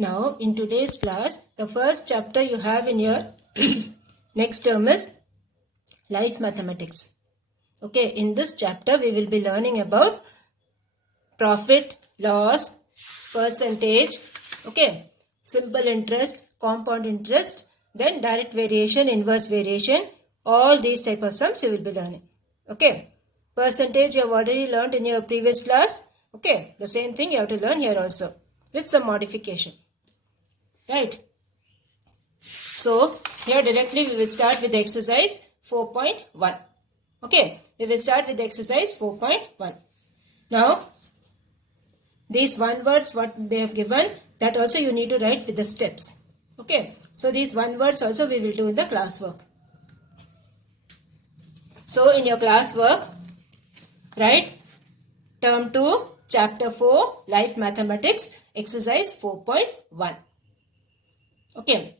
Now, in today's class, the first chapter you have in your next term is Life Mathematics. Okay, in this chapter, we will be learning about profit, loss, percentage, okay, simple interest, compound interest, then direct variation, inverse variation, all these type of sums you will be learning. Okay, percentage you have already learned in your previous class. Okay, the same thing you have to learn here also with some modification. Right. So, here directly we will start with the exercise 4.1. Okay, we will start with the exercise 4.1. Now, these one words what they have given, that also you need to write with the steps. Okay, so these one words also we will do in the classwork. So, in your classwork, write term 2, chapter 4, Life Mathematics, exercise 4.1. Okay,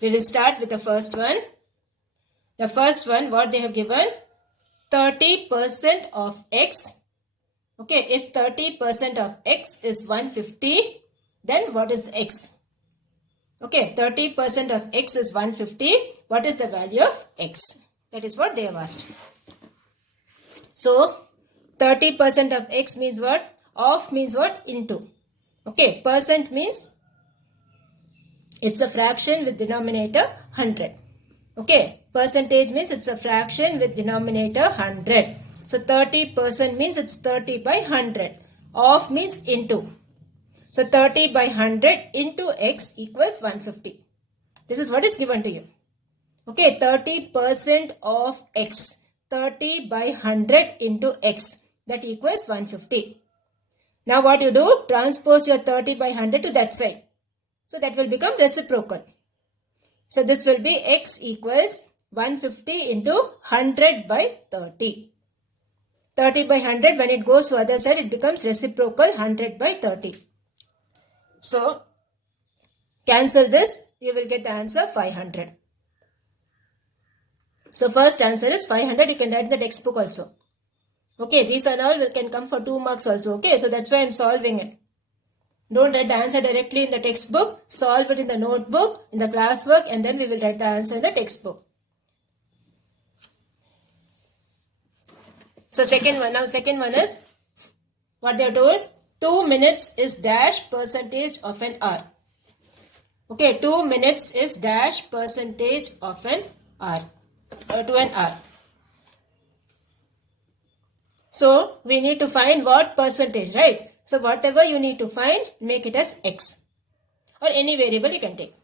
we will start with the first one. The first one, what they have given, 30% of x. Okay, if 30% of x is 150, then what is the x? Okay, 30% of x is 150. What is the value of x? That is what they have asked. So, 30% of x means what? Of means what? Into. Okay, percent means it's a fraction with denominator 100. Okay, percentage means it's a fraction with denominator 100. So 30% means it's 30 by 100. Of means into. So 30 by 100 into x equals 150. This is what is given to you. Okay, 30% of x. 30 by 100 into x. That equals 150. Now what you do? Transpose your 30 by 100 to that side. So that will become reciprocal. So this will be x equals 150 into 100 by 30. 30 by 100, when it goes to other side, it becomes reciprocal 100 by 30. So cancel this, you will get the answer 500. So first answer is 500. You can write in the textbook also. Okay, these are all can come for 2 marks also. Okay, so that's why I am solving it. Don't write the answer directly in the textbook. Solve it in the notebook, in the classwork, and then we will write the answer in the textbook. So second one is what they are told. 2 minutes is dash percentage of an hour. Okay, 2 minutes is dash percentage of an hour, or to an hour. So we need to find what percentage, right? So whatever you need to find, make it as x. Or any variable you can take.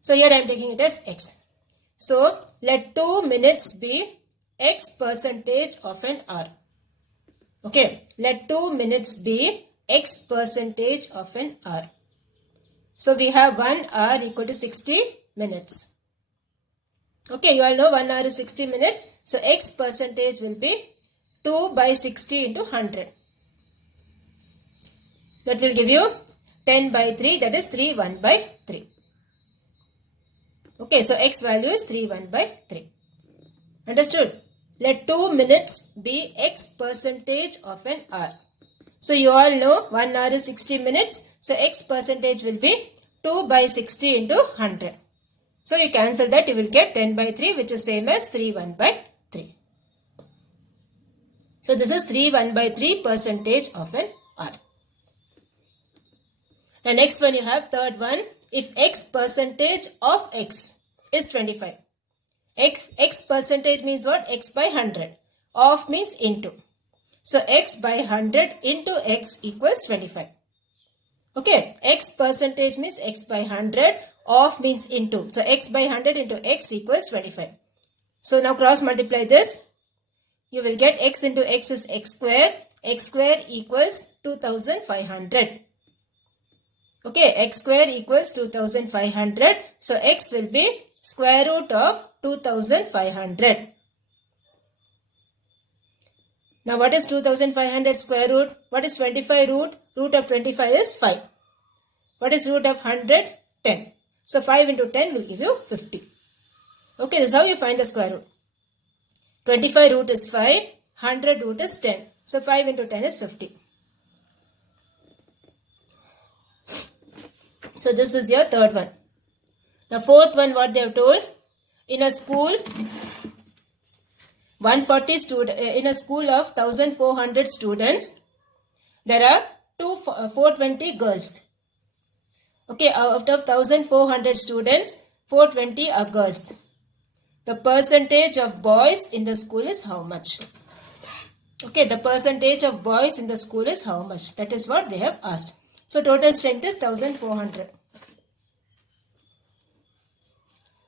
So here I am taking it as x. So let 2 minutes be x percentage of an hour. Okay, let 2 minutes be x percentage of an hour. So we have 1 hour equal to 60 minutes. Okay, you all know 1 hour is 60 minutes. So x percentage will be 2 by 60 into 100. That will give you 10 by 3, that is 3 1 by 3. Okay, so x value is 3 1 by 3. Understood? Let 2 minutes be x percentage of an hour. So you all know 1 hour is 60 minutes. So x percentage will be 2 by 60 into 100. So you cancel that, you will get 10 by 3, which is same as 3 1 by 3. So this is 3 1 by 3 percentage of an hour. Now next one you have third one. If x percentage of x is 25. X percentage means what? X by 100. Of means into. So x by 100 into x equals 25. Okay. X percentage means x by 100. Of means into. So x by 100 into x equals 25. So now cross multiply this. You will get x into x is x square. X square equals 2500. Okay, x square equals 2500. So x will be square root of 2500. Now what is 2500 square root? What is 25 root? Root of 25 is 5. What is root of 100? 10. So 5 into 10 will give you 50. Okay, this is how you find the square root. 25 root is 5. 100 root is 10. So 5 into 10 is 50. So this is your third one. The fourth one, what they have told, in a school 140 in a school of 1400 students, there are 420 girls. Okay, out of 1400 students, 420 are girls. The percentage of boys in the school is how much? Okay, the percentage of boys in the school is how much? That is what they have asked. So total strength is 1400.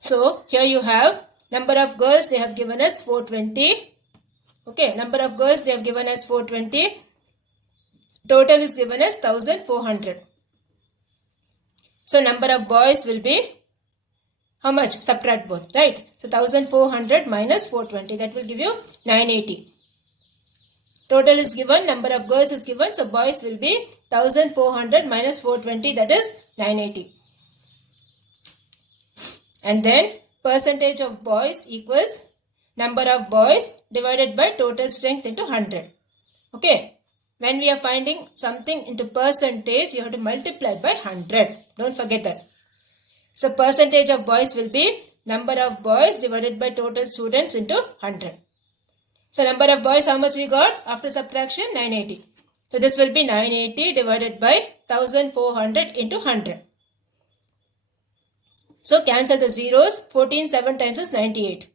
So here you have number of girls they have given us 420. Okay, number of girls they have given us 420. Total is given as 1400. So number of boys will be how much? Subtract both, right? So 1400 minus 420, that will give you 980. Total is given, number of girls is given, so boys will be 1400 minus 420, that is 980. And then percentage of boys equals number of boys divided by total strength into 100. Okay, when we are finding something into percentage, you have to multiply by 100. Don't forget that. So percentage of boys will be number of boys divided by total students into 100. So number of boys, how much we got? After subtraction, 980. So this will be 980 divided by 1400 into 100. So cancel the zeros. 14 7 times is 98.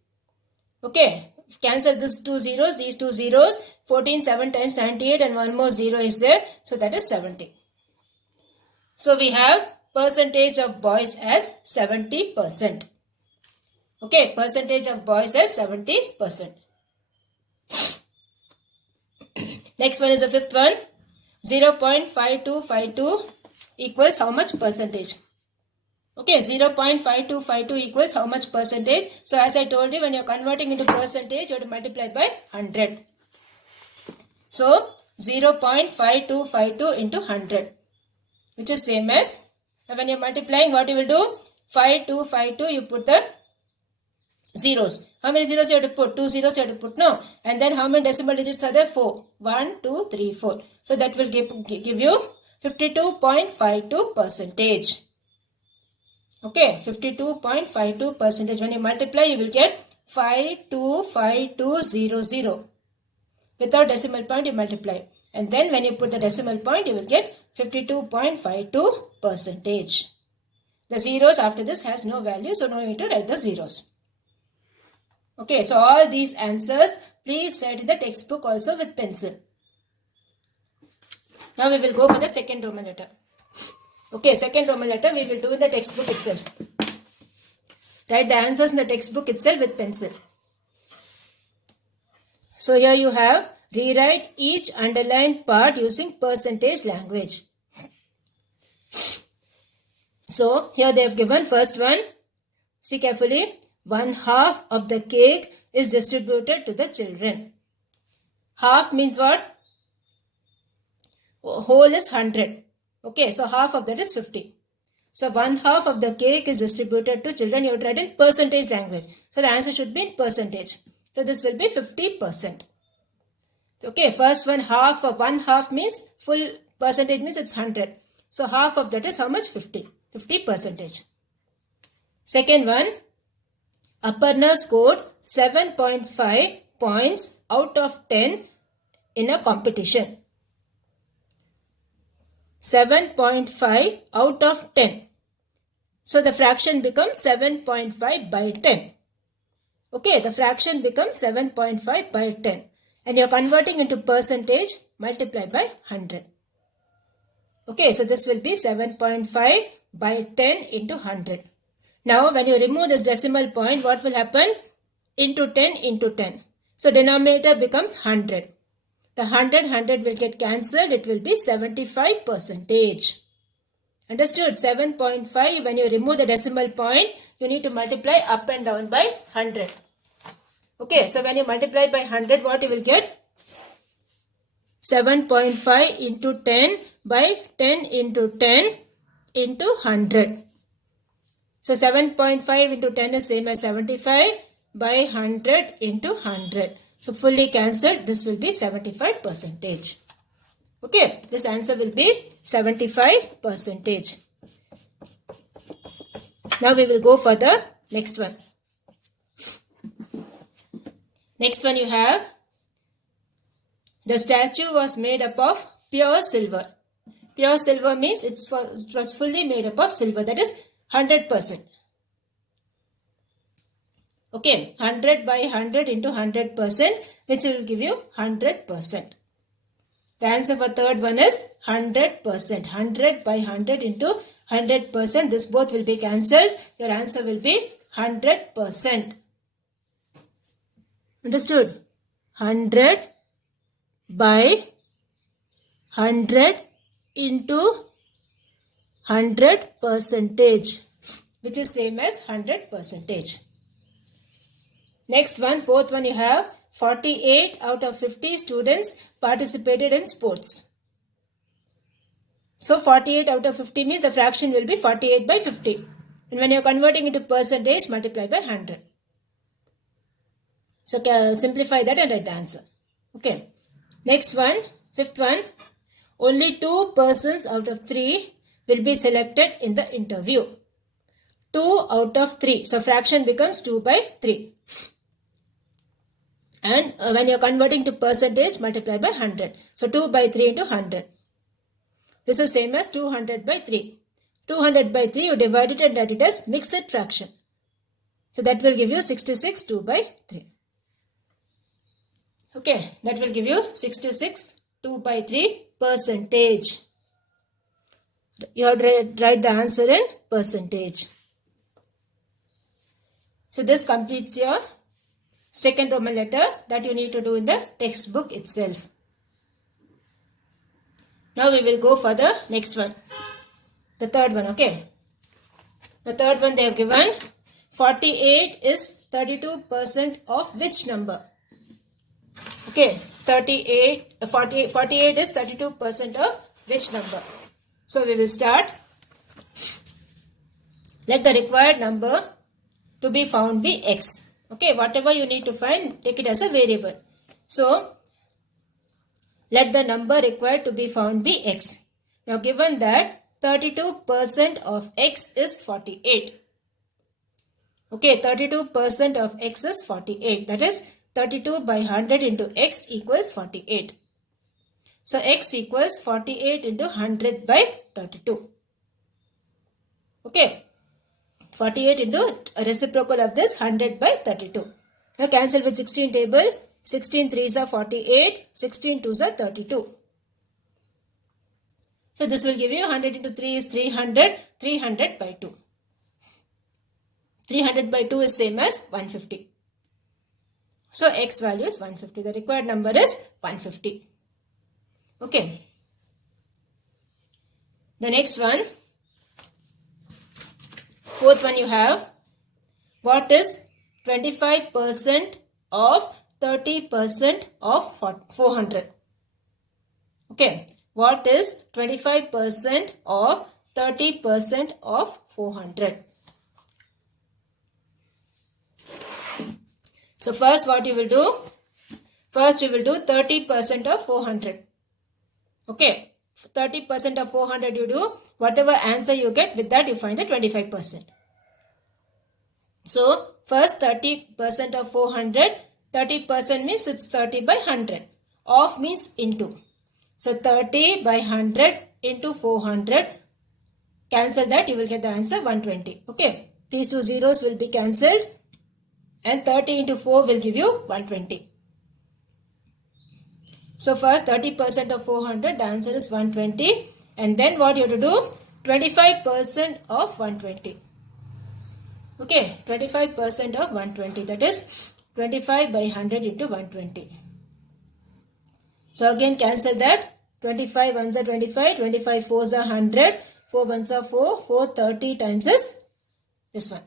Okay, cancel these two zeros. 14 7 times 98 and one more zero is there. So that is 70. So we have percentage of boys as 70%. Okay, percentage of boys as 70%. Next one is the fifth one. 0.5252 equals how much percentage? Okay, 0.5252 equals how much percentage? So as I told you, when you are converting into percentage, you have to multiply by 100. So 0.5252 into 100, which is same as, when you are multiplying, what you will do? 5252, you put the zeros. How many zeros you have to put? 2 zeros you have to put, no? And then how many decimal digits are there? 4. 1, 2, 3, 4. So that will give you 52.52 percentage. Okay, 52.52 percentage. When you multiply, you will get 525200. Without decimal point, you multiply. And then when you put the decimal point, you will get 52.52 percentage. The zeros after this has no value, so no need to write the zeros. Okay, so all these answers, please write in the textbook also with pencil. Now we will go for the second Roman letter. Okay, second Roman letter we will do in the textbook itself. Write the answers in the textbook itself with pencil. So here you have, rewrite each underlined part using percentage language. So here they have given first one. See carefully. 1/2 of the cake is distributed to the children. Half means what? Whole is 100. Okay, so half of that is 50. So 1/2 of the cake is distributed to children. You have to write in percentage language. So the answer should be in percentage. So this will be 50%. Okay, first one, half of 1/2 means full percentage means it's 100. So half of that is how much? 50. 50%. Second one, Aparna scored 7.5 points out of 10 in a competition. 7.5 out of 10. So the fraction becomes 7.5 by 10. Okay, the fraction becomes 7.5 by 10. And you are converting into percentage, multiply by 100. Okay, so this will be 7.5 by 10 into 100. Now, when you remove this decimal point, what will happen? Into 10 into 10. So, denominator becomes 100. The 100 will get cancelled. It will be 75%. Understood? 7.5, when you remove the decimal point, you need to multiply up and down by 100. Okay, so when you multiply by 100, what you will get? 7.5 into 10 by 10 into 10 into 100. So 7.5 into 10 is same as 75 by 100 into 100. So fully cancelled, this will be 75%. Okay, this answer will be 75%. Now we will go for the next one. Next one you have, the statue was made up of pure silver. Pure silver means it was fully made up of silver, that is 100%. Okay, 100 by 100 into 100%, which will give you 100%. The answer for third one is 100%. 100 by 100 into 100%. This both will be cancelled. Your answer will be 100%. Understood? 100 by 100 into 100 percentage, which is same as 100 percentage. Next one, fourth one, you have 48 out of 50 students participated in sports. So 48 out of 50 means the fraction will be 48 by 50. And when you are converting into percentage, multiply by 100. So simplify that and write the answer. Okay. Next one, fifth one. Only 2 persons out of 3 will be selected in the interview. 2 out of 3. So fraction becomes 2 by 3. And when you are converting to percentage, multiply by 100. So 2 by 3 into 100. This is same as 200 by 3. 200 by 3, you divide it and write it as mixed fraction. So that will give you 66 2 by 3. Okay, that will give you 66 2 by 3 percentage. You have to write the answer in percentage. So this completes your second Roman letter that you need to do in the textbook itself. Now we will go for the next one. The third one, okay. The third one they have given 48 is 32% of which number? Okay, 48 is 32% of which number? So we will start. Let the required number to be found be x. Okay, whatever you need to find, take it as a variable. So let the number required to be found be x. Now given that 32% of x is 48. Okay, 32% of x is 48. That is 32 by 100 into x equals 48. So x equals 48 into 100 by 32. Okay. 48 into a reciprocal of this 100 by 32. Now cancel with 16 table. 16 3s are 48. 16 2s are 32. So this will give you 100 into 3 is 300. 300 by 2. 300 by 2 is same as 150. So x value is 150. The required number is 150. Okay. The next one. Fourth one you have. What is 25% of 30% of 400? Okay. What is 25% of 30% of 400? So first what you will do? First you will do 30% of 400. Okay. 30% of 400 you do. Whatever answer you get, with that you find the 25%. So first 30% of 400. 30% means it's 30 by 100. Of means into. So 30 by 100 into 400. Cancel that, you will get the answer 120. Okay. These two zeros will be cancelled. And 30 into 4 will give you 120. So first 30% of 400, the answer is 120. And then what you have to do? 25% of 120. Okay, 25% of 120. That is 25 by 100 into 120. So again cancel that. 25 ones are 25. 25 fours are 100. 4 ones are 4. 4 30 times is this one.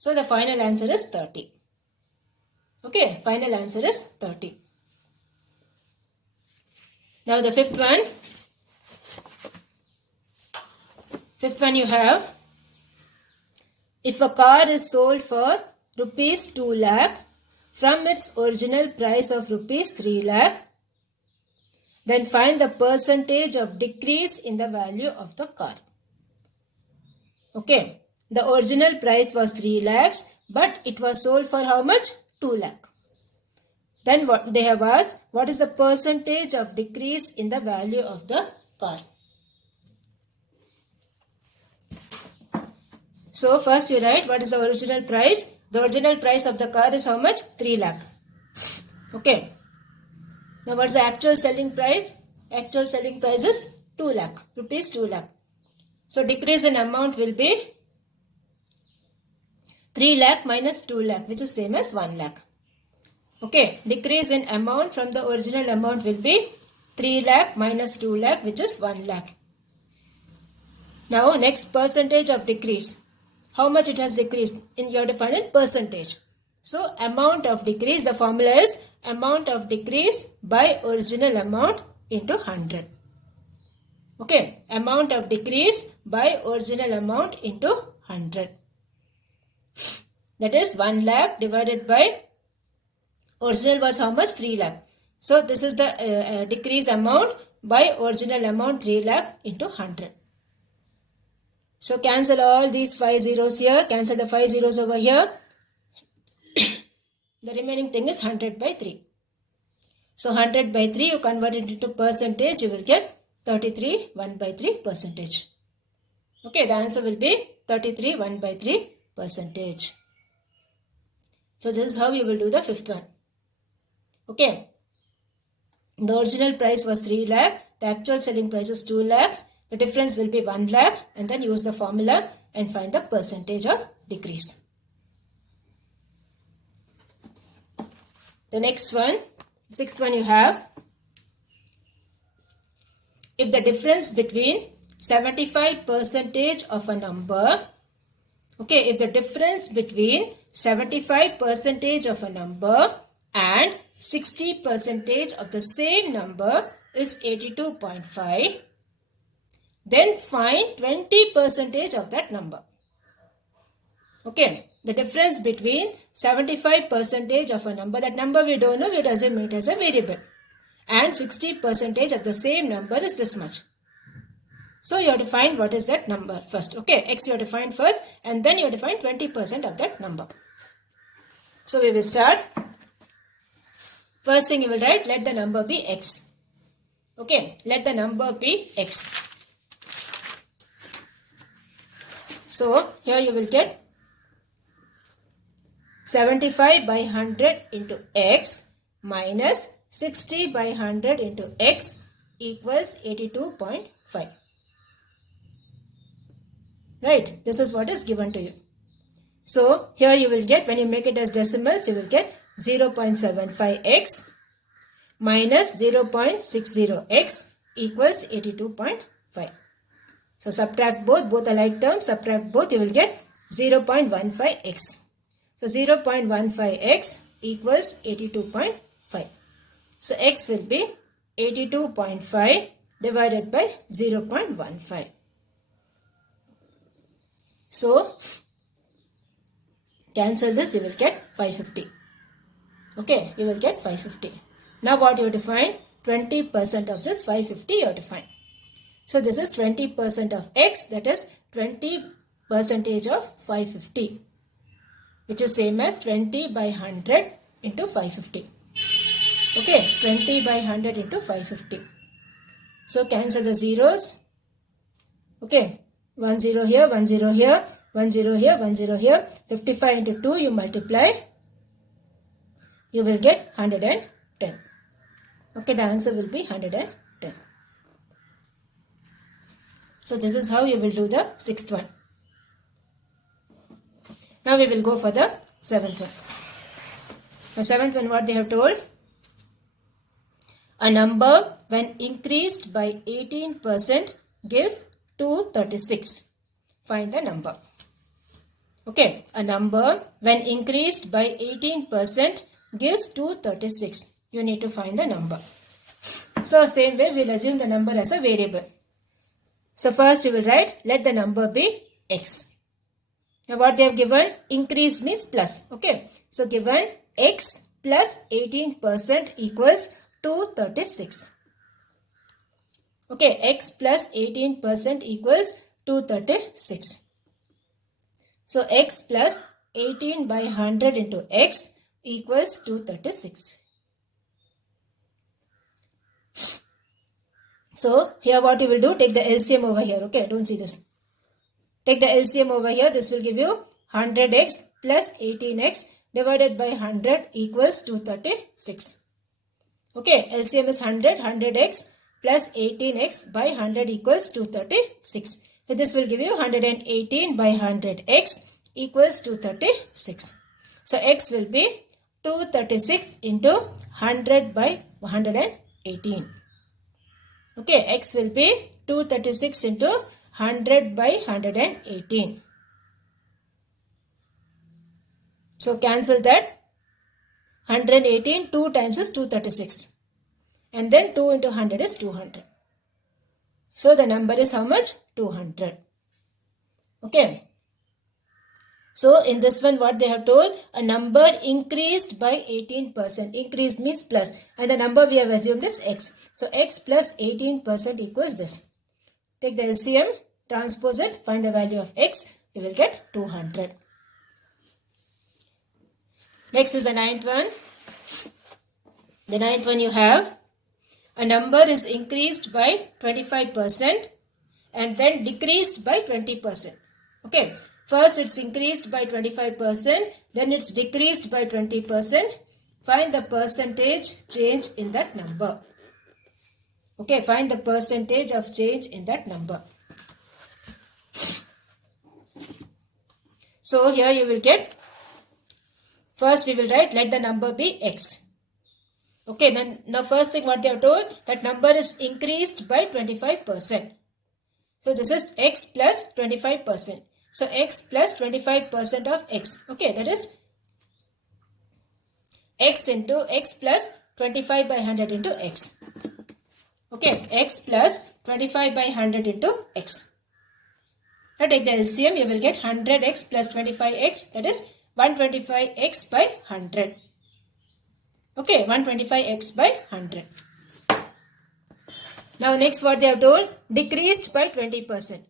So the final answer is 30. Okay, final answer is 30. Now the fifth one. Fifth one you have. If a car is sold for rupees 2 lakh from its original price of rupees 3 lakh, then find the percentage of decrease in the value of the car. Okay. The original price was 3 lakhs, but it was sold for how much? 2 lakh. Then what they have asked, what is the percentage of decrease in the value of the car? So first you write what is the original price. The original price of the car is how much? 3 lakh. Okay. Now what is the actual selling price? Actual selling price is 2 lakh. Rupees 2 lakh. So decrease in amount will be 3 lakh minus 2 lakh, which is same as 1 lakh. Okay. Decrease in amount from the original amount will be 3 lakh minus 2 lakh, which is 1 lakh. Now next, percentage of decrease. How much it has decreased? You have to find it percentage. So amount of decrease, the formula is amount of decrease by original amount into 100. Okay, amount of decrease by original amount into 100. That is 1 lakh divided by original was how much? 3 lakh. So this is the decrease amount by original amount 3 lakh into 100. So cancel all these 5 zeros here. Cancel the 5 zeros over here. The remaining thing is 100 by 3. So 100 by 3 you convert it into percentage. You will get 33 1 by 3 percentage. Okay, the answer will be 33 1 by 3 percentage. So this is how you will do the fifth one. Okay. The original price was 3 lakh. The actual selling price is 2 lakh. The difference will be 1 lakh, and then use the formula and find the percentage of decrease. The next one, sixth one you have. If the difference between 75% of a number, okay, if the difference between 75% of a number and 60% of the same number is 82.5, then find 20% of that number. Okay, the difference between 75% of a number, that number we don't know, we assume it as a variable, and 60% of the same number is this much. So you have to find what is that number first. Okay, x you have to find first, and then you have to find 20% of that number. So we will start. First thing you will write, let the number be x. Okay, let the number be x. So here you will get 75 by 100 into x minus 60 by 100 into x equals 82.5. Right, this is what is given to you. So here you will get, when you make it as decimals, you will get 0.75x minus 0.60x equals 82.5. So subtract both alike terms, subtract both, you will get 0.15x. So 0.15x equals 82.5. So x will be 82.5 divided by 0.15. So cancel this, you will get 550. Okay, you will get 550. Now what you have to find? 20% of this 550 you have to find. So this is 20% of x, that is 20% of 550, which is same as 20 by 100 into 550. Okay, 20 by 100 into 550. So cancel the zeros. Okay, 1 0 here, 1 0 here, 1 0 here, 1 0 here. 55 into 2 you multiply. You will get 110. Okay, the answer will be 110. So this is how you will do the sixth one. Now we will go for the seventh one. The seventh one, what they have told? A number when increased by 18% gives 236. Find the number. Okay, a number when increased by 18% gives 236. You need to find the number. So same way we will assume the number as a variable. So first you will write, let the number be x. Now what they have given? Increased means plus. Okay. So given x plus 18% equals 236. Okay. X plus 18% equals 236. So x plus 18 by 100 into x equals 236. So here what you will do, take the LCM over here. Okay, don't see this. Take the LCM over here. This will give you 100x plus 18x divided by 100 equals 236. Okay, LCM is 100. 100x plus 18x by 100 equals 236. So this will give you 118 by 100x equals 236. So x will be 236 into 100 by 118. Okay, x will be 236 into 100 by 118. So cancel that. 118, 2 times is 236. And then 2 into 100 is 200. So the number is how much? 200. Okay. So in this one what they have told, a number increased by 18%. Increased means plus. And the number we have assumed is x. So x plus 18% equals this. Take the LCM, transpose it, find the value of x. You will get 200. Next is the ninth one. The ninth one you have, a number is increased by 25% and then decreased by 20%. Okay. First it's increased by 25%, then it's decreased by 20%. Find the percentage change in that number. Okay, find the percentage of change in that number. So here you will get, first we will write let the number be x. Okay, then the first thing what they are told, that number is increased by 25%. So this is x plus 25%. So x plus 25% of x. Okay, that is x into x plus 25 by 100 into x. Okay, x plus 25 by 100 into x. Now take the LCM, you will get 100x plus 25x, that is 125x by 100. Okay, 125x by 100. Now next what they have told, decreased by 20%.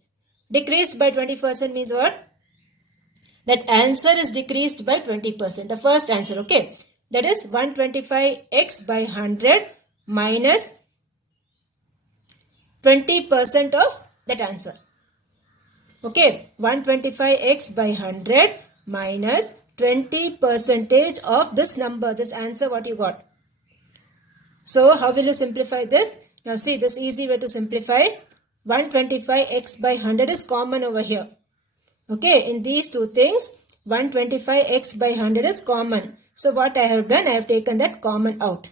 Decreased by 20% means what? That answer is decreased by 20%. The first answer, okay. That is 125x by 100 minus 20% of that answer. Okay, 125x by 100 minus 20% of this number, this answer what you got. So how will you simplify this? Now see, this easy way to simplify. 125x by 100 is common over here. Okay, in these two things, 125x by 100 is common. So what I have done, I have taken that common out.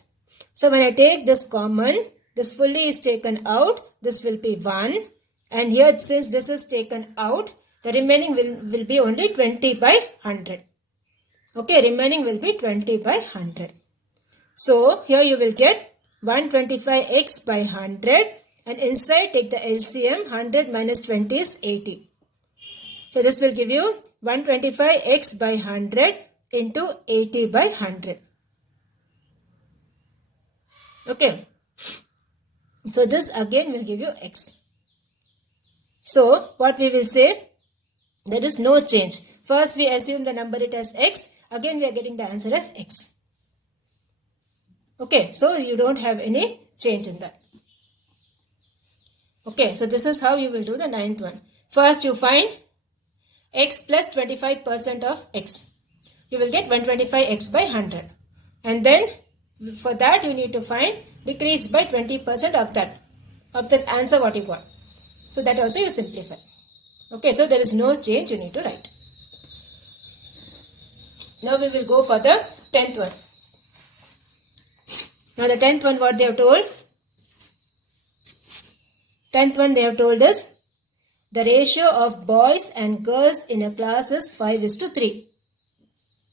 So when I take this common, this fully is taken out. This will be 1. And here since this is taken out, the remaining will be only 20 by 100. Okay, remaining will be 20 by 100. So here you will get 125x by 100. And inside take the LCM, 100 minus 20 is 80. So this will give you 125x by 100 into 80 by 100. Okay. So this again will give you x. So what we will say, there is no change. First we assume the number it as x. Again we are getting the answer as x. Okay. So you don't have any change in that. Okay, so this is how you will do the ninth one. First you find x plus 25% of x. You will get 125x by 100. And then for that you need to find decrease by 20% of that answer what you got. So that also you simplify. Okay, so there is no change you need to write. Now we will go for the 10th one. Now the 10th one what they have told. 10th one they have told us the ratio of boys and girls in a class is 5:3.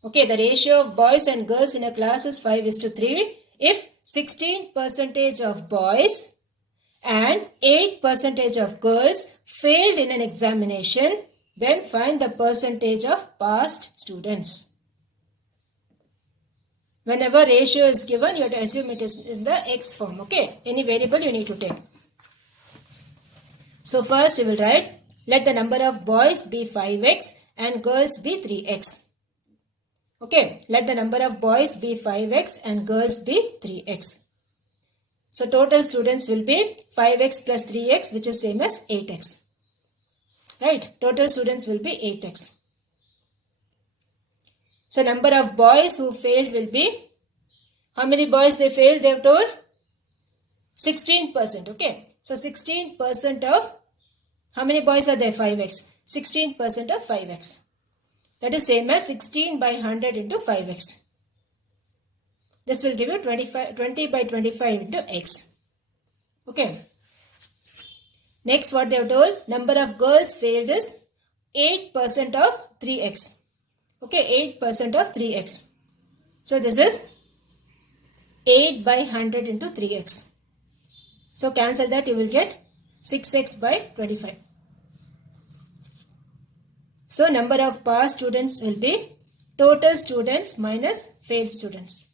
Okay, the ratio of boys and girls in a class is 5:3. If 16% of boys and 8% of girls failed in an examination, then find the percentage of passed students. Whenever ratio is given, you have to assume it is in the x form. Okay, any variable you need to take. So first you will write, let the number of boys be 5x and girls be 3x. Okay, let the number of boys be 5x and girls be 3x. So total students will be 5x plus 3x, which is same as 8x. Right, total students will be 8x. So number of boys who failed will be, how many boys they failed? They have told 16%. Okay, so 16% of, how many boys are there? 5x. 16% of 5x. That is same as 16 by 100 into 5x. This will give you 20 by 25 into x. Okay. Next, what they have told, number of girls failed is 8% of 3x. Okay, 8% of 3x. So this is 8 by 100 into 3x. So cancel that, you will get 6x by 25. So number of passed students will be total students minus failed students.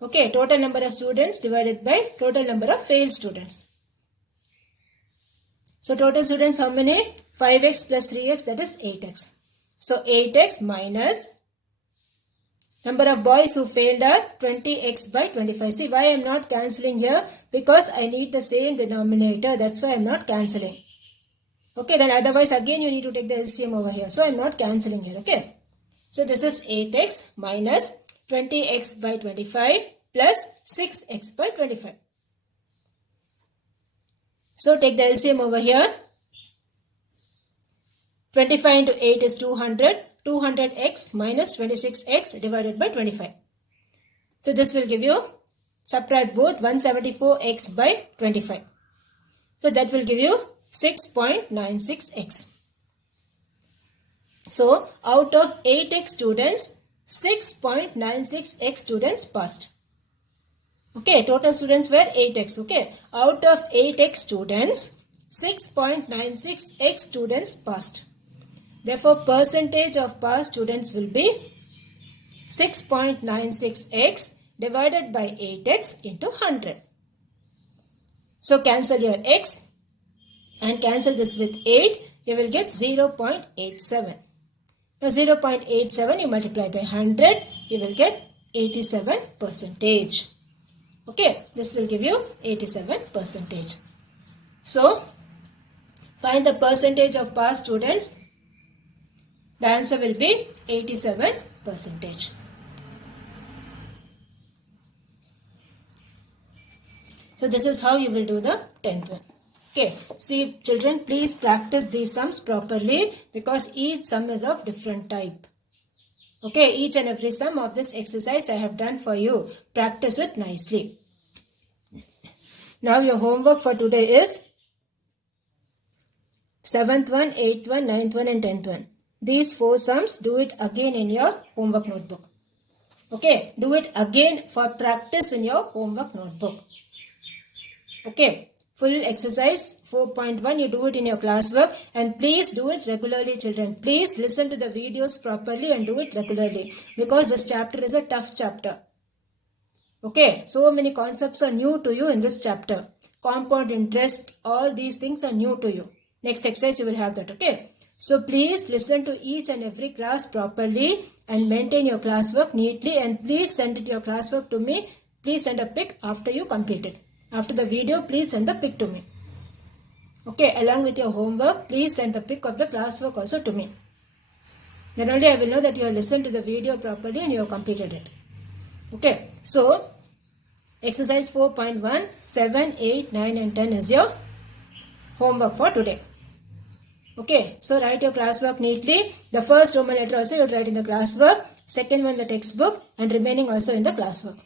Okay, total number of students divided by total number of failed students. So total students how many? 5x plus 3x, that is 8x. So 8x minus number of boys who failed are 20x by 25. See why I am not cancelling here? Because I need the same denominator. That's why I am not cancelling. Okay, then otherwise again you need to take the LCM over here. So I am not cancelling here. Okay. So this is 8x minus 20x by 25 plus 6x by 25. So take the LCM over here. 25 into 8 is 200. 200x minus 26x divided by 25. So this will give you, subtract both, 174x by 25. So that will give you 6.96x. So out of 8x students, 6.96x students passed. Okay, total students were 8x. Okay, out of 8x students, 6.96x students passed. Therefore, percentage of passed students will be 6.96x divided by 8x into 100. So cancel your x and cancel this with 8. You will get 0.87. Now 0.87 you multiply by 100. You will get 87%. Okay, this will give you 87%. So find the percentage of passed students. The answer will be 87%. So this is how you will do the 10th one. Okay, see children, please practice these sums properly because each sum is of different type. Okay, each and every sum of this exercise I have done for you. Practice it nicely. Now your homework for today is 7th one, 8th one, 9th one and 10th one. These 4 sums, do it again in your homework notebook. Okay, do it again for practice in your homework notebook. Okay, full exercise 4.1, you do it in your classwork and please do it regularly children. Please listen to the videos properly and do it regularly because this chapter is a tough chapter. Okay, so many concepts are new to you in this chapter. Compound interest, all these things are new to you. Next exercise you will have that, okay. So please listen to each and every class properly and maintain your classwork neatly and please send it your classwork to me. Please send a pic after you complete it. After the video, please send the pic to me. Okay, along with your homework, please send the pic of the classwork also to me. Then only I will know that you have listened to the video properly and you have completed it. Okay, so exercise 4.1, 7, 8, 9 and 10 is your homework for today. Okay, so write your classwork neatly. The first Roman letter also you will write in the classwork. Second one the textbook and remaining also in the classwork.